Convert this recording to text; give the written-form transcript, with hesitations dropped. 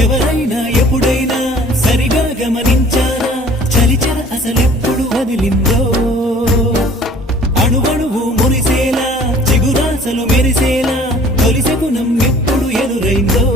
ఎవరైనా ఎప్పుడైనా సరిగా గమనించారా చలిచర అసలెప్పుడు వదిలిందో అణువణువు మురిసేలా చిగురాసలు మెరిసేలా తొలిసెగుణం ఎప్పుడు ఎదురైందో